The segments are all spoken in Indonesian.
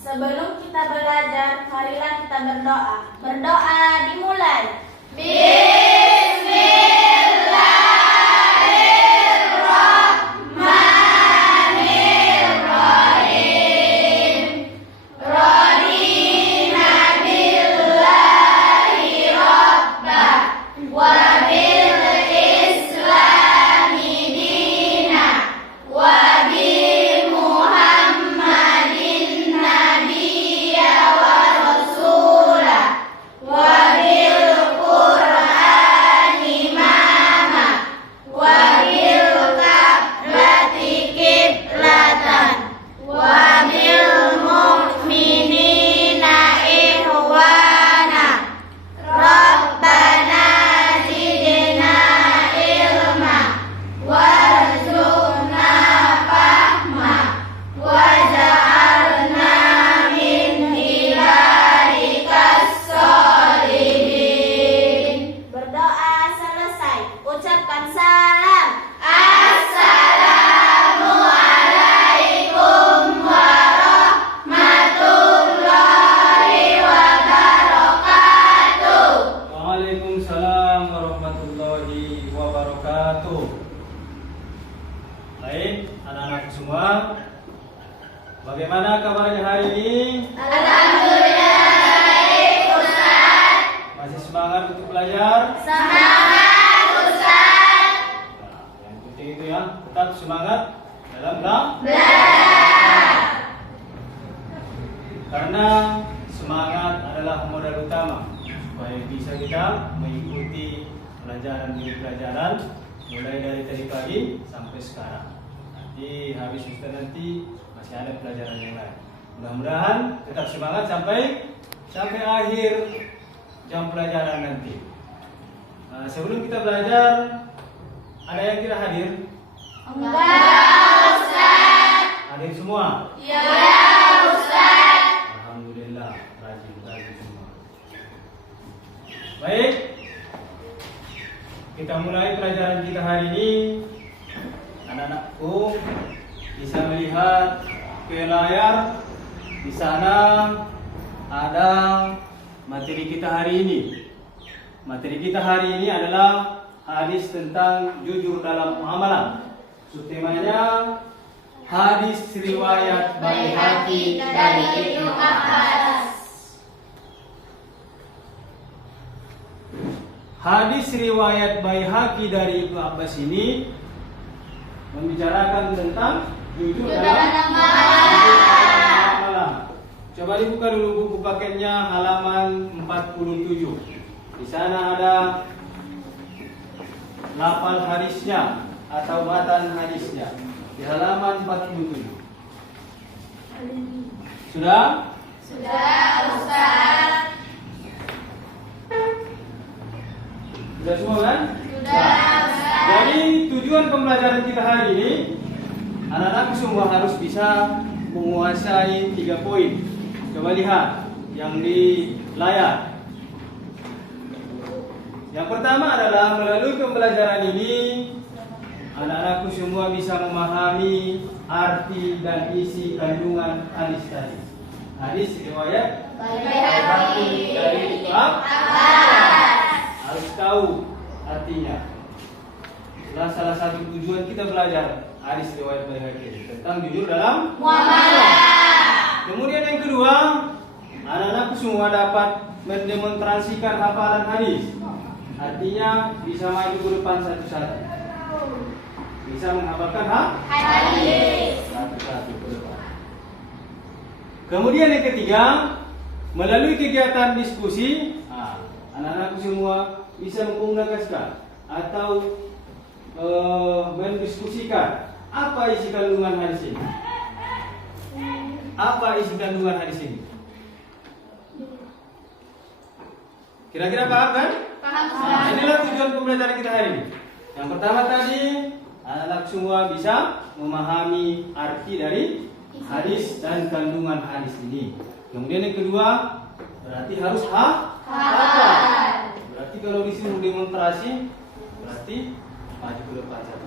Sebelum kita belajar, marilah kita berdoa. Berdoa dimulai. Baik, anak-anak semua, bagaimana kabarnya hari ini? Alhamdulillah baik, Ustaz. Masih semangat untuk belajar? Semangat, Ustaz. Nah, yang penting itu ya, tetap semangat dalam Belajar. Karena semangat adalah modal utama supaya bisa kita mengikuti pelajaran demi pelajaran mulai dari tadi pagi sampai sekarang. Nanti habis Ustaz nanti masih ada pelajaran yang lain. Mudah-mudahan tetap semangat sampai akhir jam pelajaran nanti. Nah, sebelum kita belajar, ada yang tidak hadir? Enggak, Ustaz. Hadir semua? Ya, Ustaz. Alhamdulillah, rajin semua. Baik, kita mulai pelajaran kita hari ini. Anak-anakku bisa melihat ke layar. Di sana ada materi kita hari ini. Materi kita hari ini adalah hadis tentang jujur dalam muamalah. Subtemanya hadis riwayat Baihaqi dari Ibnu Abbas. Hadis riwayat Baihaqi dari Ibnu Abbas ini membicarakan tentang jujur dalam muamalah. Coba dibuka dulu buku paketnya halaman 47. Di sana ada lafal hadisnya atau matan hadisnya di halaman 47. Sudah? Sudah, Ustaz. Sudah semua kan? Sudah, Ustaz. Jadi tujuan pembelajaran kita hari ini, anak-anak semua harus bisa menguasai 3 poin. Coba lihat yang di layar. Yang pertama adalah melalui pembelajaran ini, anak-anakku semua bisa memahami arti dan isi kandungan hadis tadi. Hadis riwayat Baihaqi dari Ibnu Abbas. Harus tahu artinya. Salah satu tujuan kita belajar hadis riwayat Baihaqi tentang jujur dalam Muamalah. Kemudian yang kedua, anak-anakku semua dapat mendemonstrasikan hafalan hadis. Artinya bisa maju ke depan satu-satu. Bisa menghafalkan Hadis. satu-satu ke depan. Kemudian yang ketiga, melalui kegiatan diskusi, anak-anakku semua bisa mengkomunikasikan atau mendiskusikan apa isi kandungan hadis ini. Apa isi kandungan hadis ini? Kira-kira paham kan? Paham, Nah, Ustaz. inilah tujuan pembelajaran kita hari ini. Yang pertama tadi, anak-anak semua bisa memahami arti dari hadis dan kandungan hadis ini. Kemudian yang kedua, berarti harus hafal. Berarti kalau disuruh demonstrasi, berarti maju ke depan satu.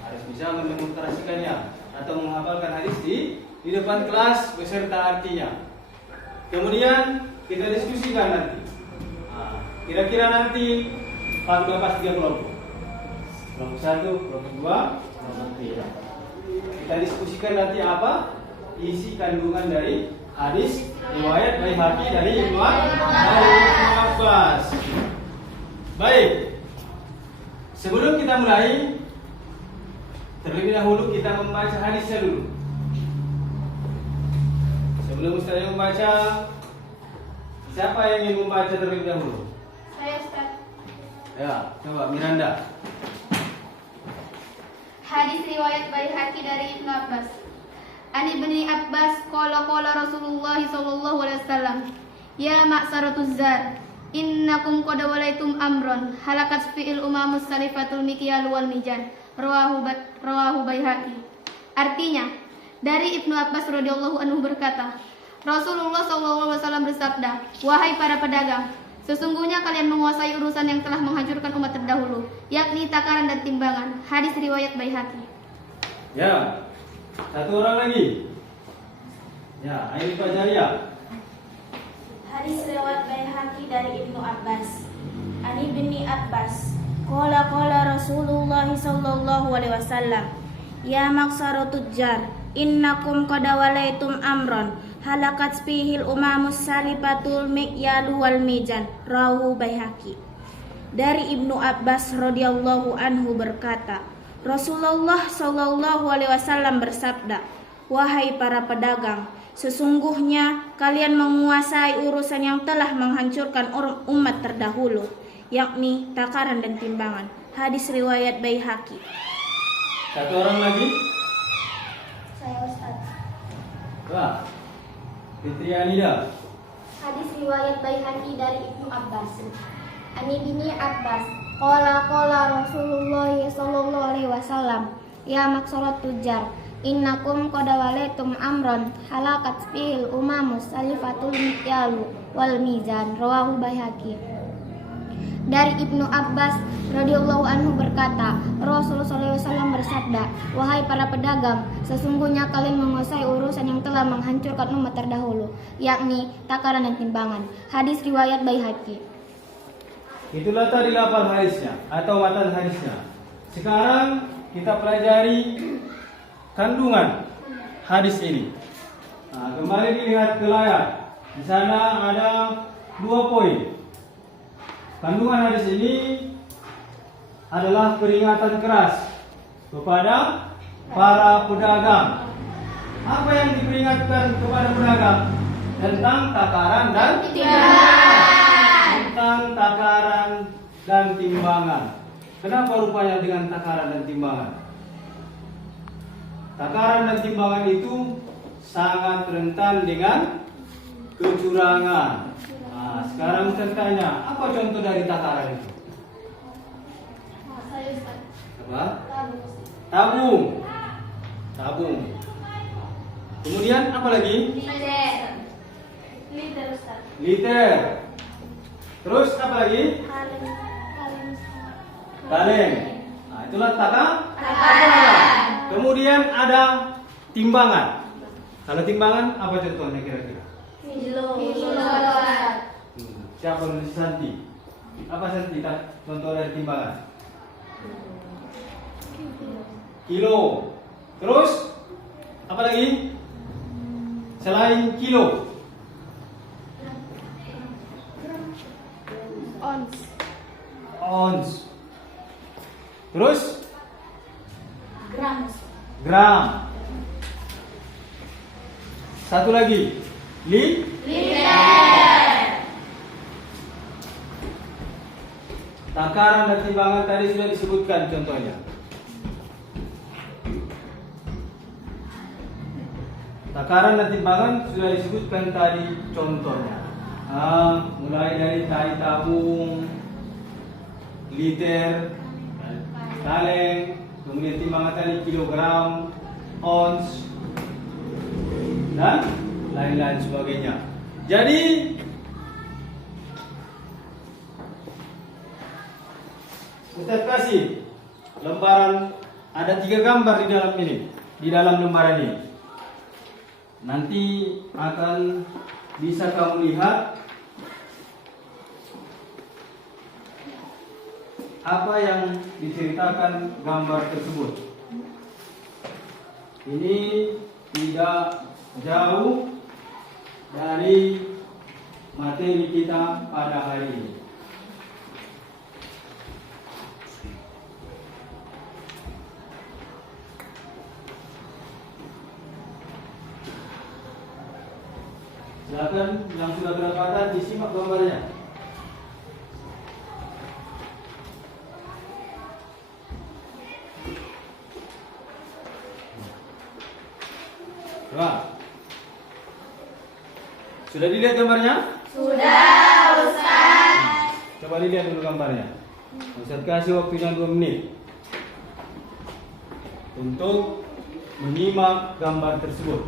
Harus bisa mendemonstrasikannya atau menghafalkan hadis di depan kelas beserta artinya. Kemudian kita diskusikan nanti. Kira-kira nanti kalau pas 3 kelompok. Kelompok 1, kelompok 2, kelompok 3. Kita diskusikan nanti apa isi kandungan dari hadis riwayat Baihaqi dari Ibnu Abbas. Baik. Sebelum kita mulai, terlebih dahulu kita membaca hadisnya dulu. Sebelum Ustaz membaca, siapa yang ingin membaca terlebih dahulu? Saya Ustaz. Ya, coba Miranda. Hadis riwayat Baihaqi dari Ibnu Abbas. An Ibni Abbas qala Rasulullah sallallahu alaihi wasallam, ya ma'saratuz zar, innakum qad walaitum amron halakat fi'il umamus salifatul mikyal wal mijan. Rawahu Baihaqi. Artinya, dari Ibnu Abbas radhiyallahu anhu berkata, Rasulullah sallallahu alaihi wasallam bersabda, wahai para pedagang, sesungguhnya kalian menguasai urusan yang telah menghancurkan umat terdahulu, yakni takaran dan timbangan. Hadis riwayat Baihaqi. Ya, satu orang lagi. Ya, ayo Pak Jaria. Hadis riwayat Baihaqi dari Ibnu Abbas. An Ibni Abbas, qala Rasulullah sallallahu alaihi wasallam, ya maqsaratut jar, innakum qad walaitum amron halakat fihil umamus salifatul mi'yalu wal mizan. Rawahu Baihaqi. Dari Ibnu Abbas radhiyallahu anhu berkata, Rasulullah sallallahu alaihi wasallam bersabda, wahai para pedagang, sesungguhnya kalian menguasai urusan yang telah menghancurkan umat terdahulu, yakni takaran dan timbangan. Hadis riwayat Baihaqi. Satu orang lagi. Saya Ustaz. Wah, Fitri Anida. Hadis riwayat Baihaqi dari Ibnu Abbas. An Ibni Abbas qala Rasulullah sallallahu alaihi wasallam, ya maqsarat tujar, innakum qad walaitum amran halakat fil umamus salifatul mikyalu wal mizan. Rawahu Baihaqi. Dari Ibnu Abbas radhiyallahu anhu berkata, Rasulullah sallallahu alaihi wasallam bersabda, wahai para pedagang, sesungguhnya kalian menguasai urusan yang telah menghancurkan umat terdahulu, yakni takaran dan timbangan. Hadis riwayat Baihaqi. Itulah tadi lafal hadisnya atau matan hadisnya. Sekarang kita pelajari kandungan hadis ini. Kembali dilihat ke layar. Di sana ada 2 poin. Kandungan hadis ini adalah peringatan keras kepada para pedagang. Apa yang diperingatkan kepada pedagang? Tentang takaran dan timbangan. Kenapa rupanya dengan takaran dan timbangan? Takaran dan timbangan itu sangat rentan dengan kecurangan. Sekarang saya tanya, apa contoh dari takaran itu? Saya Ustaz. Apa? Tabung. Kemudian apa lagi? Liter Ustaz. Liter. Terus apa lagi? Kaleng. Itulah takaran. Kemudian ada timbangan. Kalau timbangan apa contohnya kira-kira? Kilo. Siapa nulis Santi? Apa Santi contoh dari timbangan? Kilo. Terus apa lagi? Selain kilo? Ons. Terus? Gram. Satu lagi. Liter. Takaran dan timbangan tadi sudah disebutkan contohnya. Takaran dan timbangan sudah disebutkan tadi contohnya. Mulai dari tai tabung, liter, kaleng, kemudian timbangan tadi kilogram, ons, dan lain-lain sebagainya. Jadi Ustaz kasih lembaran, ada 3 gambar di dalam ini, di dalam lembaran ini. Nanti akan bisa kamu lihat apa yang diceritakan gambar tersebut. Ini tidak jauh dari materi kita pada hari ini. Silakan yang sudah kedapatan disimak gambarnya. Coba. Sudah dilihat gambarnya? Sudah, Ustaz. Coba dilihat dulu gambarnya. Ustaz kasih waktunya 2 menit untuk menyimak gambar tersebut.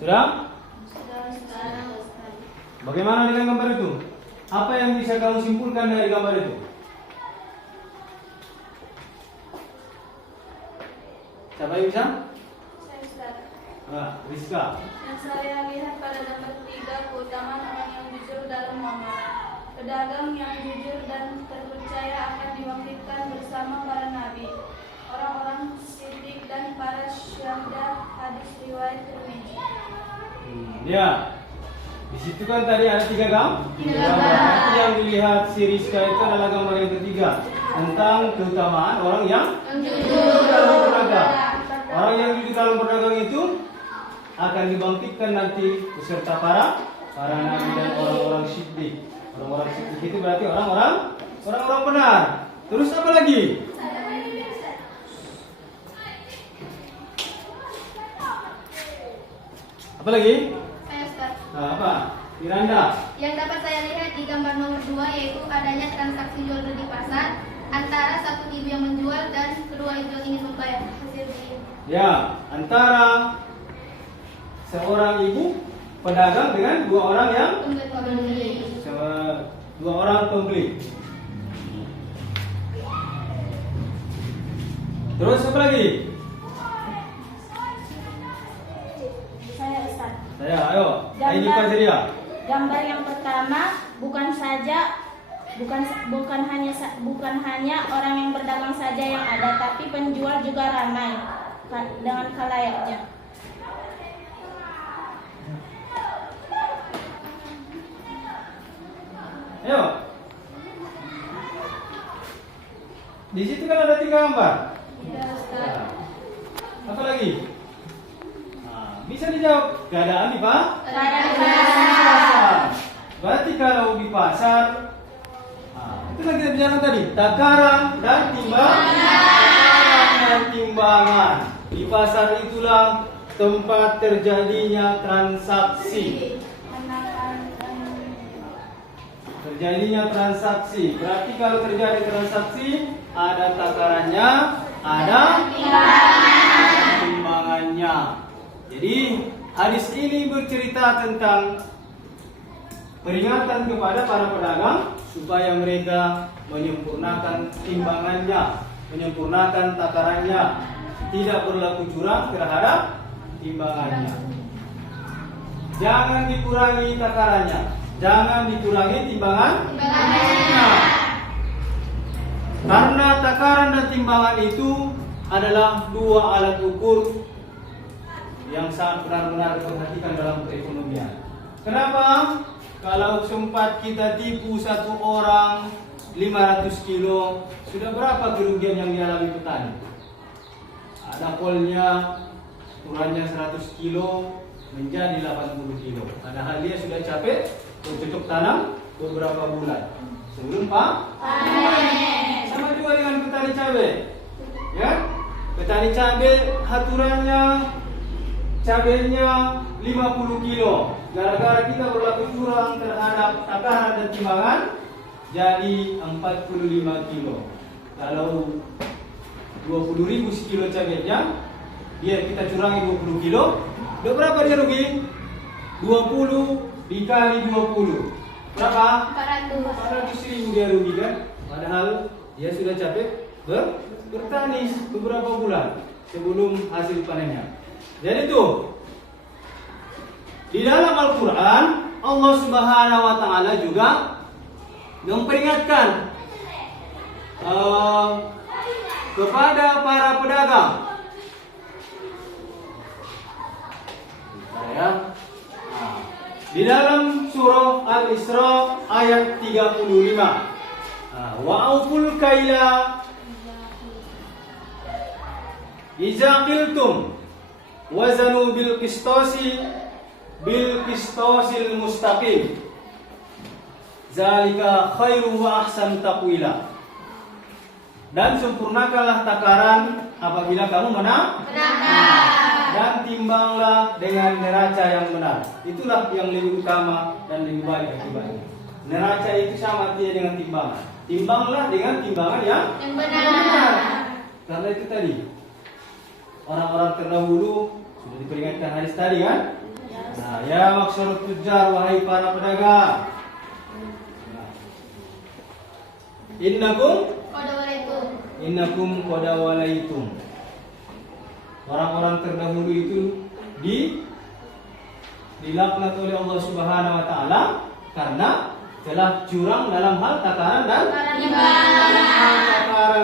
Sudah? Sudah, Ustaz. Bagaimana dengan gambar itu? Apa yang bisa kamu simpulkan dari gambar itu? Siapa yang bisa? Saya, Ustaz. Nah, Rizka. Yang saya lihat pada gambar 3, keutamaan orang yang jujur dalam muamalah. Pedagang yang jujur dan terpercaya akan diwakilkan bersama para nabi, orang-orang siddiq dan para syuhada. Hadis riwayat Tirmidzi. Ya. Di situ kan tadi ada 3 gambar. Berarti yang dilihat si Rizka itu adalah gambar yang ketiga tentang keutamaan orang yang jujur dalam berdagang. Orang yang jujur dalam berdagang itu akan dibangkitkan nanti beserta para nabi dan orang-orang siddiq. Orang-orang siddiq itu berarti orang-orang benar. Terus apa lagi? Apa lagi? Saya, Ustaz. Nah, apa? Miranda. Yang dapat saya lihat di gambar nomor 2 yaitu adanya transaksi jual beli di pasar antara satu ibu yang menjual dan kedua ibu yang ingin membayar hasil beli. Ya, antara seorang ibu pedagang dengan 2 orang yang Pembeli. dua orang pembeli. Terus apa lagi? Saya, Ustaz. Saya, ayo. Ini Gambar. Fajria. Gambar yang pertama bukan hanya orang yang berdagang saja yang ada, tapi penjual juga ramai dengan khalayaknya. Ayo. Di situ kan ada 3 gambar. Ya, Ustaz. Nah, apa lagi? Nah, bisa dijawab. Keadaan di Pak? Berarti kalau di pasar, itu yang kita bicara tadi, takaran dan timbangan. Di pasar itulah tempat terjadinya transaksi. Berarti kalau terjadi transaksi, ada takarannya, ada timbangannya. Jadi hadis ini bercerita tentang peringatan kepada para pedagang supaya mereka menyempurnakan timbangannya, menyempurnakan takarannya, tidak berlaku curang terhadap timbangannya. Jangan dikurangi takarannya, jangan dikurangi timbangannya. Karena takaran dan timbangan itu adalah 2 alat ukur yang sangat benar-benar diperhatikan dalam perekonomian. Kenapa? Kalau sempat kita tipu 1 orang 500 kilo, sudah berapa kerugian yang dialami petani? Ada polnya, turunnya 100 kilo menjadi 80 kilo. Padahal dia sudah capek untuk tanam beberapa bulan sebelum panen. Sama juga dengan petani cabai, ya. Petani cabai haturannya cabainya 50 kilo. Gara-gara kita berlaku curang terhadap takaran dan timbangan, jadi 45 kilo. Kalau 20.000 sekilo cabainya, dia kita curangi 20 kilo, Udah berapa dia rugi? 20 dikali 20. Berapa? 400.000 dia rugi kan? Padahal dia sudah capek bertani beberapa bulan sebelum hasil panennya. Jadi tuh, di dalam Al-Quran Allah Subhanahu wa Ta'ala juga memperingatkan kepada para pedagang. Di dalam surah Al-Isra ayat 35. Wa auful kaila iza qiltum wazanu bil qistosil mustaqim. Zalika khairu wa ahsanu taqwila. Dan sempurnakanlah takaran apabila kamu menang. Dan timbanglah dengan neraca yang benar. Itulah yang lebih utama dan lebih baik akibatnya. Neraca itu sama artinya dengan timbangan. Timbanglah dengan timbangan yang benar. Karena itu tadi orang-orang terdahulu sudah diperingatkan hadis tadi kan? Nah, ya maksarut tujar, wahai para pedagang. Innakum qad walaitum. Orang-orang terdahulu itu dilaknat oleh Allah Subhanahu wa Ta'ala karena telah curang dalam hal takaran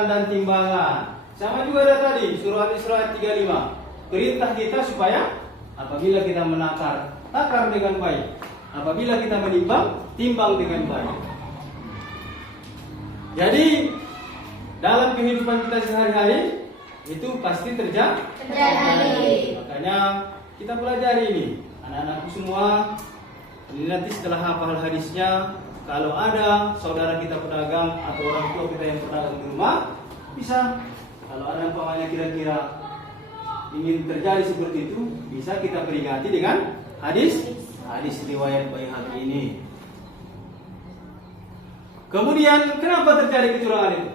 dan timbangan. Sama juga ada tadi surah Al-Isra 35. Perintah kita supaya apabila kita menakar, takar dengan baik. Apabila kita menimbang, timbang dengan baik. Jadi dalam kehidupan kita sehari-hari itu pasti terjadi. Makanya kita pelajari ini, anak-anakku semua. Ini nanti setelah hafal hadisnya, kalau ada saudara kita pedagang atau orang tua kita yang pedagang di rumah, bisa. Kalau ada umpamanya kira-kira ingin terjadi seperti itu, bisa kita peringati dengan hadis riwayat Baihaqi ini. Kemudian kenapa terjadi kecurangan itu?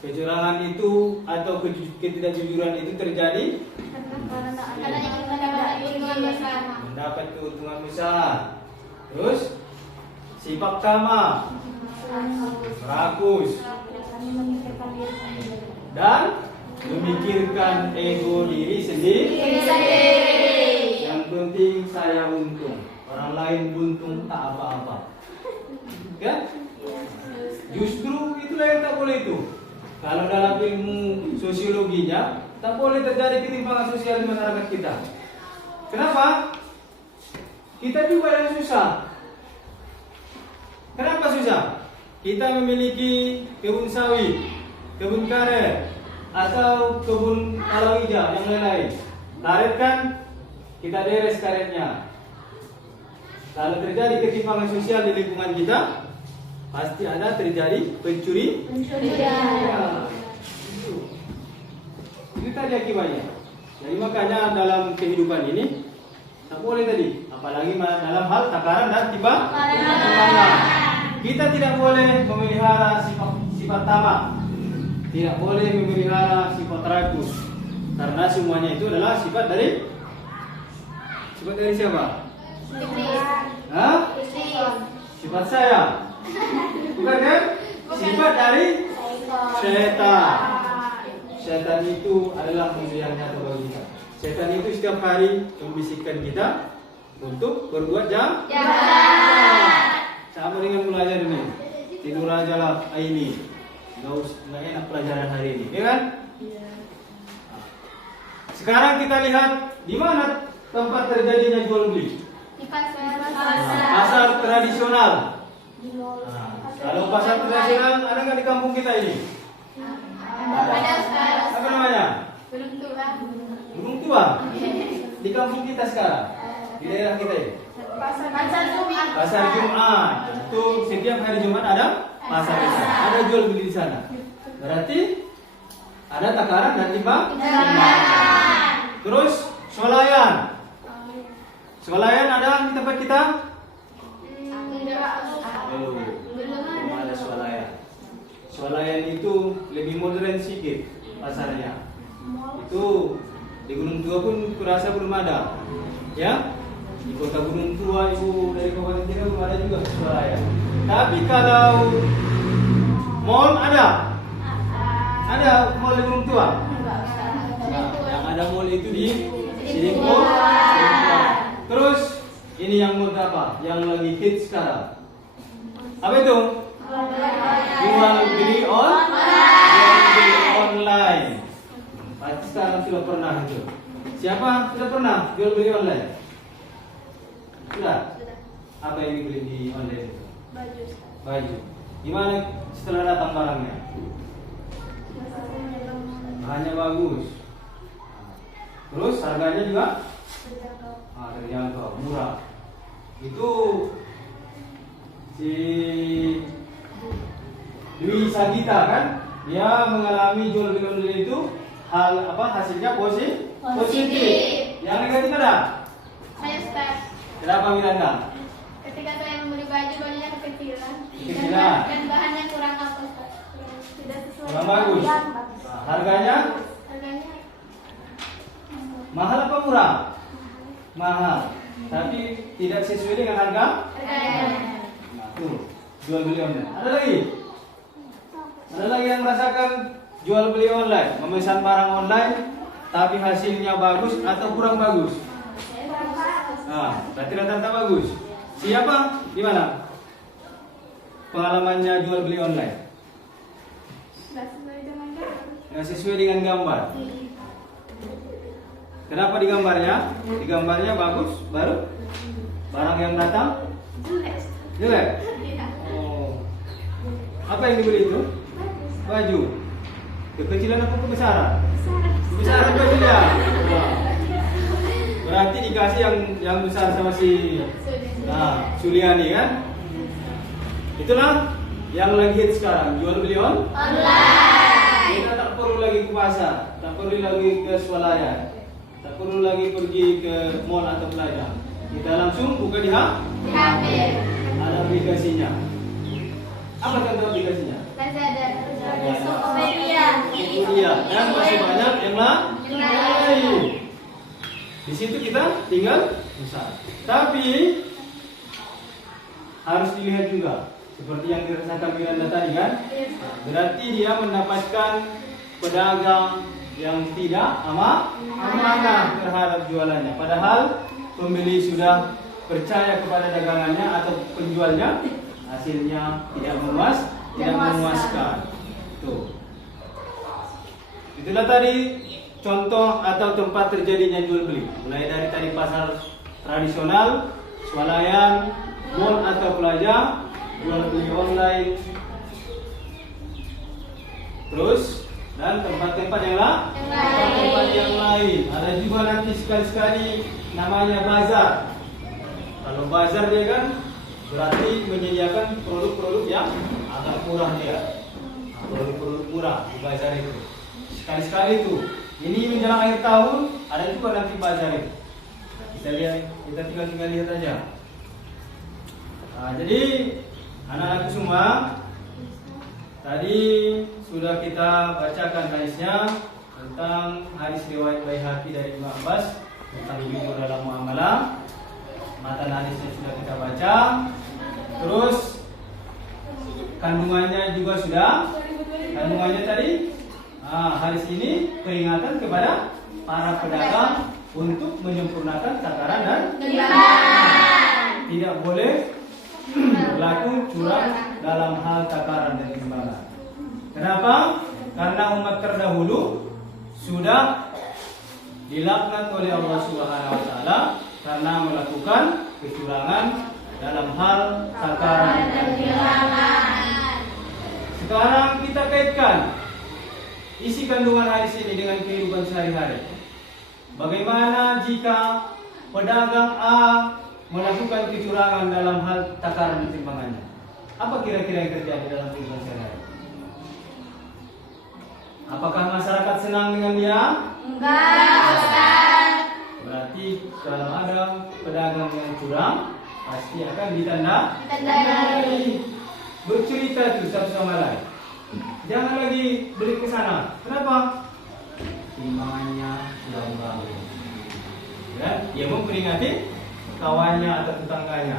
Kecurangan itu atau ketidakjujuran itu terjadi mendapat keuntungan besar. Terus sifat kama, rakus, dan memikirkan ego diri sendiri. Yang penting saya untung, orang lain buntung tak apa-apa. Kan? Justru itulah yang tak boleh itu. Kalau dalam ilmu sosiologinya, tak boleh terjadi ketimpangan sosial di masyarakat kita. Kenapa? Kita juga yang susah. Kenapa susah? Kita memiliki kebun sawit, kebun karet, atau kebun palawija yang lain-lain. Karet kan kita deres karetnya. Kalau terjadi ketimpangan sosial di lingkungan kita, pasti ada terjadi pencurian. Itu tadi akibatnya. Jadi makanya dalam kehidupan ini tak boleh tadi, apalagi dalam hal takaran dan timbangan. Kita tidak boleh memelihara sifat tamak, tidak boleh memelihara sifat rakus, karena semuanya itu adalah sifat dari siapa? Hah? Sifat saya. Bukan kan? Sifat dari setan. Setan itu adalah musuh yang nyata bagi kita. Setan itu setiap hari membisikkan kita untuk berbuat jahat. Sama dengan belajar ini. Tidur aja lah ini. Nggak enak pelajaran hari ini, ya kan? Sekarang kita lihat di mana tempat terjadinya jual beli. Pasar tradisional. Kalau pasar tradisional ada nggak di kampung kita ini? Ada. Apa namanya? Gunung Tua. Di kampung kita sekarang, di daerah kita ini. Pasar Jumat. Itu setiap hari Jumat ada pasar di sana. Ada jual beli di sana. Berarti ada takaran dan timbang. Terus swalayan. Swalayan ada di tempat kita? Belum ada swalayan. Swalayan itu lebih modern sedikit pasarnya. Itu Di Gunung Tua pun kurasa belum ada. Ya, di kota Gunung Tua ibu dari Kabupaten Tira belum ada juga swalaya. Tapi kalau mall ada mall di Gunung Tua. Nah, yang ada mall itu di Sidingko. Terus ini yang mau apa? Yang lagi hits sekarang. Apa itu? Jual beli online. Pasti sekarang sudah pernah itu. Siapa sudah pernah jual beli online? Sudah. Apa yang dibeli di online itu? Baju. Gimana setelah datang barangnya? Bahannya bagus. Terus harganya juga terjangkau, murah. Itu si Dwi Sagita kan, dia mengalami jual beli online itu hasilnya positif. Yang negatif ada? Saya stres. Kenapa Miranda? Ketika saya membeli baju, bajunya kekecilan. Kekecilan. Dan bahannya kurang apa, Ustaz? Tidak sesuai. Kurang bagus. Nah, harganya Harganya mahal apa murah? Mahal. Tapi tidak sesuai dengan harga. Nah, tuh jual beli online. Ada lagi? Ada lagi yang merasakan jual beli online, memesan barang online, tapi hasilnya bagus atau kurang bagus? Nah, berarti rata-rata bagus. Siapa? Di mana? Pengalamannya jual beli online? Nggak sesuai dengan gambar. Kenapa di gambarnya? Di gambarnya bagus, baru barang yang datang jelek. Oh. Apa yang dibeli itu? Baju. Kekecilan apa kebesaran? Kebesaran bajunya. Wah. Berarti dikasih yang besar sama si Suliani kan? Itulah yang lagi hit sekarang, jual beli online. Kita tak perlu lagi ke pasar, tak perlu lagi ke swalayan, tak perlu lagi pergi ke mall atau plaza. Kita langsung buka di HP. Ada aplikasinya. Apa contoh aplikasinya? Tokopedia. Iya, dan masih banyak yang lain. Di situ kita tinggal usaha. Tapi harus dilihat juga seperti yang dirasakan Miranda tadi kan. Berarti dia mendapatkan pedagang yang tidak amanah terhadap jualannya. Padahal pembeli sudah percaya kepada dagangannya atau penjualnya, hasilnya tidak memuaskan. Tuh. Itulah tadi contoh atau tempat terjadinya jual beli. Mulai dari tadi pasar tradisional, swalayan, mall atau plaza, jual beli online, terus dan tempat-tempat yang lain. Ada juga nanti sekali-sekali namanya bazar. Kalau bazar dia kan berarti menyediakan produk-produk yang agak murah dia. Produk-produk murah di bazar itu. Sekali-sekali itu. Ini menjelang akhir tahun ada juga nanti bazar itu. Kita lihat, kita tinggal lihat aja. Nah, jadi anak-anak semua, tadi sudah kita bacakan hadisnya tentang hadis riwayat Baihaqi dari Ibnu Abbas tentang jujur dalam muamalah. Matan hadisnya sudah kita baca. Terus kandungannya juga sudah. Kandungannya tadi hadis ini peringatan kepada para pedagang untuk menyempurnakan takaran dan tidak boleh berlaku curang dalam hal takaran dan timbangan. Kenapa? Karena umat terdahulu sudah dilaknat oleh Allah Subhanahu wa taala karena melakukan kecurangan dalam hal takaran dan timbangan. Sekarang kita kaitkan isi kandungan hadis ini dengan kehidupan sehari-hari. Bagaimana jika pedagang A melakukan kecurangan dalam hal takaran dan timbangannya? Apa kira-kira yang terjadi dalam kehidupan sehari-hari? Apakah masyarakat senang dengan dia? Enggak, Ustaz. Berarti kalau ada pedagang yang curang, pasti akan ditandai. Bercerita itu satu sama lain. Jangan lagi beli ke sana. Kenapa? timbangannya kurang bagus. Ya, dia memperingati kawannya atau tetangganya.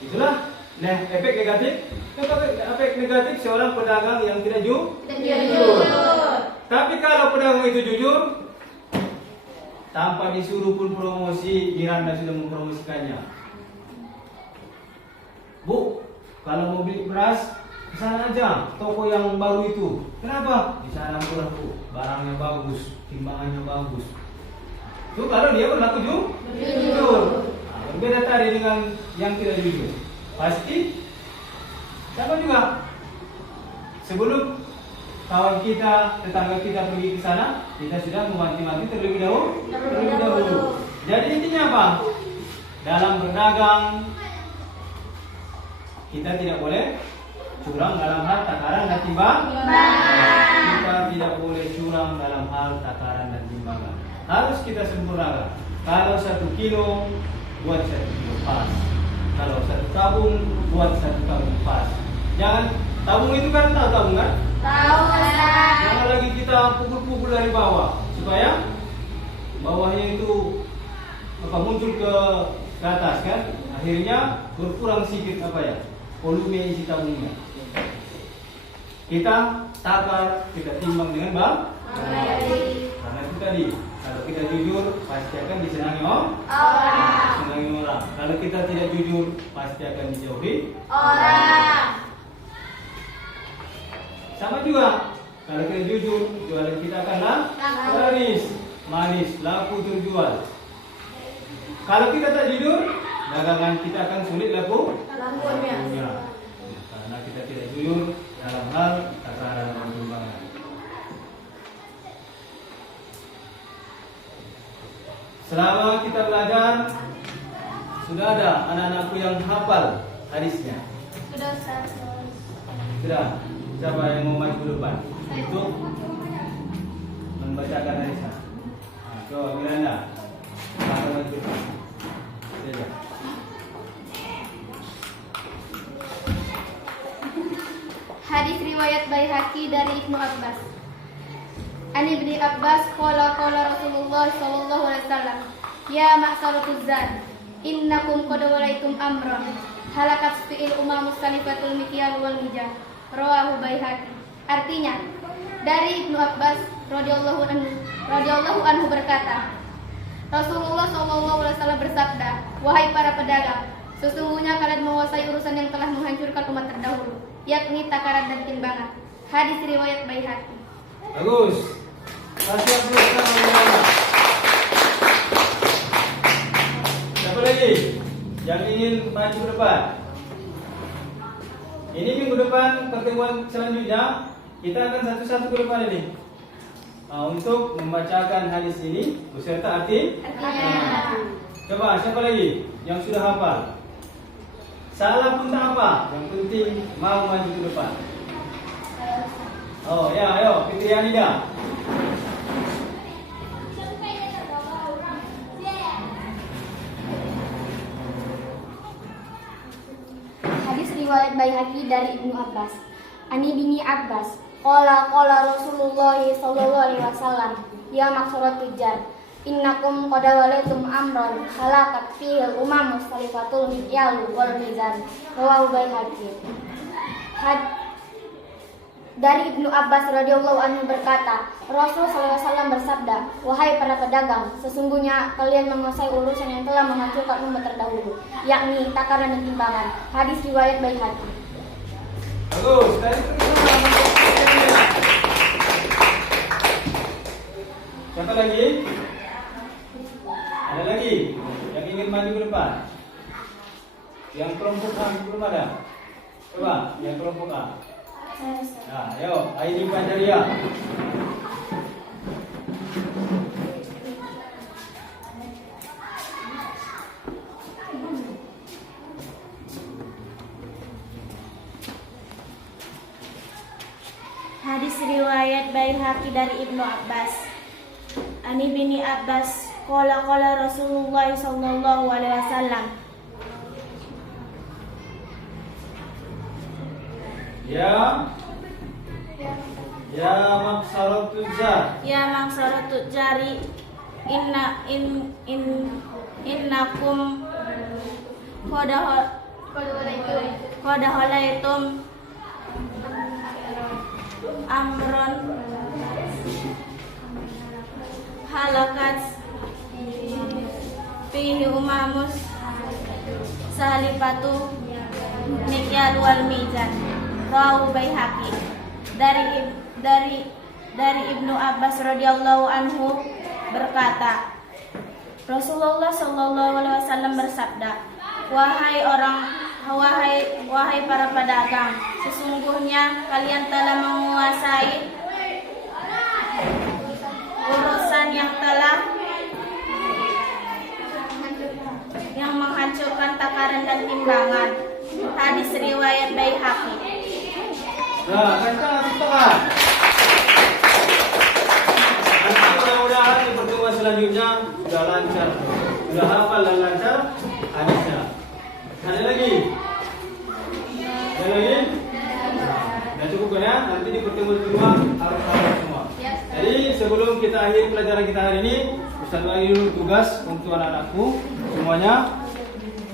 Itulah efek negatif. Efek negatif seorang pedagang yang tidak jujur. Tapi kalau pedagang itu jujur, tanpa disuruh pun promosi, Miranda sudah mempromosikannya. Bu, kalau mau beli beras, ke sana aja, toko yang baru itu. Kenapa? Di sana murah bu, barangnya bagus, timbangannya bagus. Itu kalau dia berlaku jujur. Nah, berbeda tadi dengan yang tidak jujur. Pasti sama juga. Sebelum kawan kita, tetangga kita pergi ke sana, kita sudah mewanti-wanti terlebih dahulu. Jadi intinya apa? Dalam berdagang, kita tidak boleh curang dalam hal takaran dan timbangan. Kita tidak boleh curang dalam hal takaran dan timbangan. Harus kita sempurnakan. Kalau 1 kilo, buat 1 kilo pas. Kalau 1 tabung, buat 1 tabung pas. Jangan, tabung itu kan tahu tabung kan? Tahu Ustaz. Jangan lagi kita pukul-pukul dari bawah supaya bawahnya itu muncul ke atas kan? Akhirnya berkurang sedikit volume isi tabungnya. Kita takar, kita timbang dengan baik. Karena itu tadi, kalau kita jujur pasti akan disenangi orang. Kalau kita tidak jujur pasti akan dijauhi orang. Sama juga, kalau kita jujur, jualan kita akan laris, manis, laku terjual. Kalau kita tak jujur, dagangan kita akan sulit laku. Karena kita tidak jujur dalam hal takaran dan timbangan. Selama kita belajar, sudah ada anak-anakku yang hafal hadisnya. Sudah Ustaz. Sudah. Siapa yang mau maju ke depan untuk membacakan hadisnya? Coba Miranda, maju ke depan. Saja. Hadis riwayat Baihaqi dari Ibnu Abbas. Ani Ibnu Abbas qala Rasulullah sallallahu alaihi wasallam, ya ma'syaratuz zan, innakum qad walaitum amran, halakat fi'il umamus salifatul mikyal wal mijah. Rawahu Baihaqi. Artinya, dari Ibnu Abbas radhiyallahu anhu berkata, Rasulullah SAW bersabda, wahai para pedagang, sesungguhnya kalian menguasai urusan yang telah menghancurkan umat terdahulu, yakni takaran dan timbangan. Hadis riwayat Baihaqi. Bagus. Kasih aplaus sama. Siapa lagi yang ingin maju ke depan? Ini minggu depan pertemuan selanjutnya kita akan satu-satu ke depan ini untuk membacakan hadis ini beserta artinya. Coba siapa lagi yang sudah hafal? Salah pun tak apa, yang penting mau maju ke depan. Oh ya, ayo Fitri Anida. Hadis riwayat Baihaqi dari Ibnu Abbas. Ani bini Abbas, qala Rasulullah sallallahu alaihi wasallam, ya maksharat tujar, innakum qad walaitum amran halakat fihi umam salifatul mikyal wal mizan. Rawahu Baihaqi. Dari Ibnu Abbas radhiyallahu anhu berkata, Rasul sallallahu alaihi wasallam bersabda, wahai para pedagang, sesungguhnya kalian menguasai urusan yang telah menghancurkan umat terdahulu, yakni takaran dan timbangan. Hadis riwayat Baihaqi. Bagus. Siapa lagi? Ada lagi yang ingin maju ke depan? Yang kelompok A belum ada. Coba yang kelompok A. Nah, ayo, Aini Pandaria. Hadis riwayat Baihaqi dari Ibnu Abbas. Ani bini Abbas qala Rasulullah sallallahu alaihi wasallam. Ya. Ya maksarat tujar. Ya maksara tujari innakum qad halaitum amron halakat fihi umamus salifatu nikyal wal mizan rawu Baihaqi. Dari Ibnu Abbas radhiyallahu anhu berkata, Rasulullah Shallallahu alaihi wasallam bersabda, wahai para pedagang, sesungguhnya kalian telah menguasai urusan yang menghancurkan takaran dan timbangan. Hadis riwayat Baihaqi. Nah, tepuk tangan. Nanti mudah-mudahan di pertemuan selanjutnya sudah lancar, sudah hafal dan lancar hadisnya. Ada lagi? Ada lagi? Nah, cukup kan ya? Nanti di pertemuan kedua harus hafal semua. Jadi sebelum kita akhiri pelajaran kita hari ini, Ustaz bagi dulu tugas untuk anak-anakku semuanya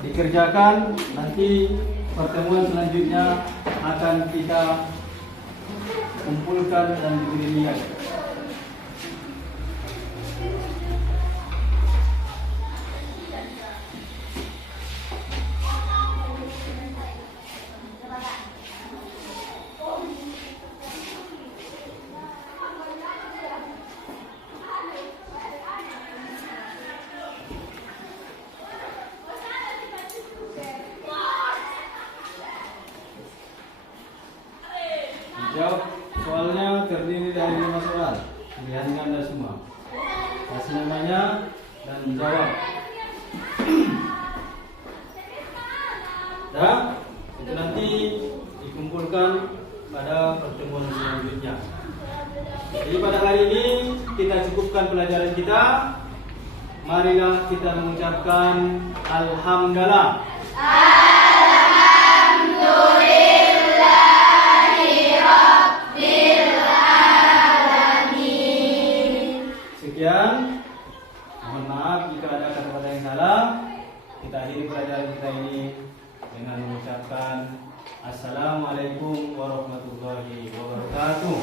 dikerjakan. Nanti pertemuan selanjutnya akan kita kumpulkan dan diberi nilai. Jawab soalnya terdiri dari 5 soal. Pilihan Anda semua. Kasih namanya dan jawab. Dan itu nanti dikumpulkan pada pertemuan selanjutnya. Jadi pada hari ini kita cukupkan pelajaran kita. Marilah kita mengucapkan Alhamdulillah. Sekian, mohon maaf jika ada kata-kata yang salah. Kita akhiri pelajaran kita ini dengan mengucapkan Assalamualaikum warahmatullahi wabarakatuh.